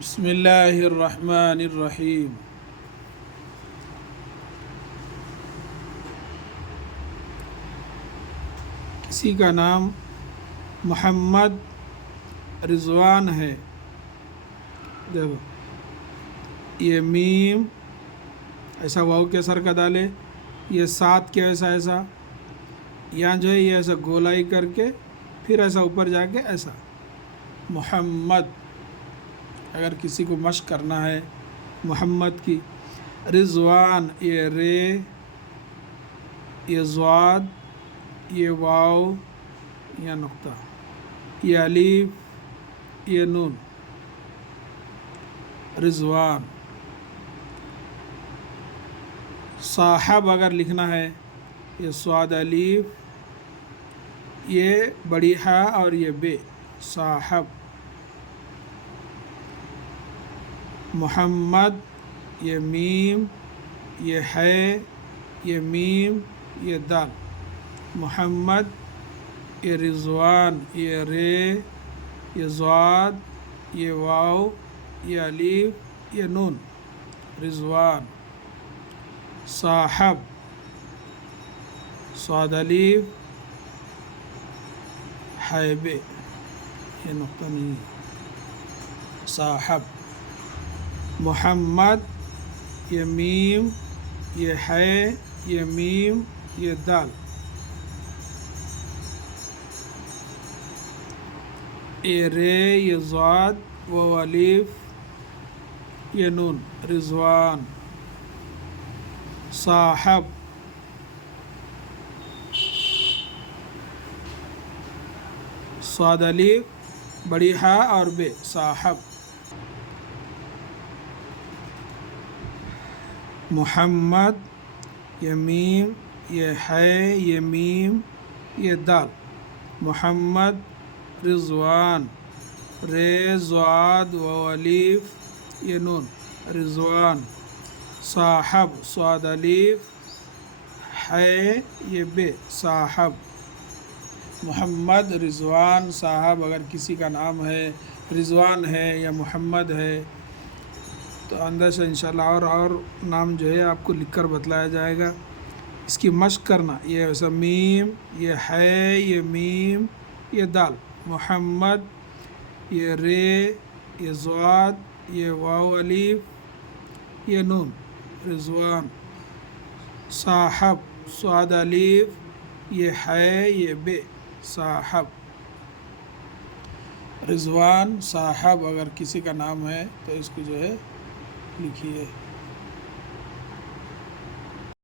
بسم اللہ الرحمن الرحیم۔ کسی کا نام محمد رضوان ہے، جب یہ میم ایسا واو کے سر کا ڈالے، یہ سات کے ایسا یہاں جو ہے یہ ایسا گولائی کر کے پھر ایسا اوپر جا کے ایسا محمد۔ اگر کسی کو مشق کرنا ہے محمد کی، رضوان یہ رے، یہ ضاد، یہ واو، یہ نقطہ، یہ الف، یہ نون، رضوان۔ صاحب اگر لکھنا ہے، یہ صاد الف، یہ بڑی ہا اور یہ بے، صاحب۔ محمد یہ میم، یہ ہے، یہ میم، یہ دال، محمد۔ یہ رضوان یہ رے، یہ ضاد، یہ واو، یہ الف، یہ نون، رضوان۔ صاحب صاد الف، ہے بے، یہ نقطہ نہیں ہے، صاحب۔ محمد یہ میم، یہ ہے، یہ میم، یہ دال، یہ رے، یہ ضاد، وہ الف، یہ نون، رضوان۔ صاحب صاد الف، بڑی ہا اور بے، صاحب۔ محمد یہ میم، یہ ہے، یہ میم، یہ دال، محمد۔ رضوان رے، ضاد، واو الف، یہ نون، رضوان۔ صاحب صاد الف، ہے، یہ بے، صاحب۔ محمد رضوان صاحب اگر کسی کا نام ہے، رضوان ہے یا محمد ہے تو اندر سے انشاءاللہ اور نام جو ہے آپ کو لکھ کر بتلایا جائے گا۔ اس کی مشق کرنا، یہ ایسا میم، یہ ہے، یہ میم، یہ دال، محمد۔ یہ رے، یہ ضاد، یہ واو الف، یہ نون، رضوان۔ صاحب صاد الف، یہ ہے، یہ بے، صاحب۔ رضوان صاحب اگر کسی کا نام ہے تو اس کو جو ہے لکھیے۔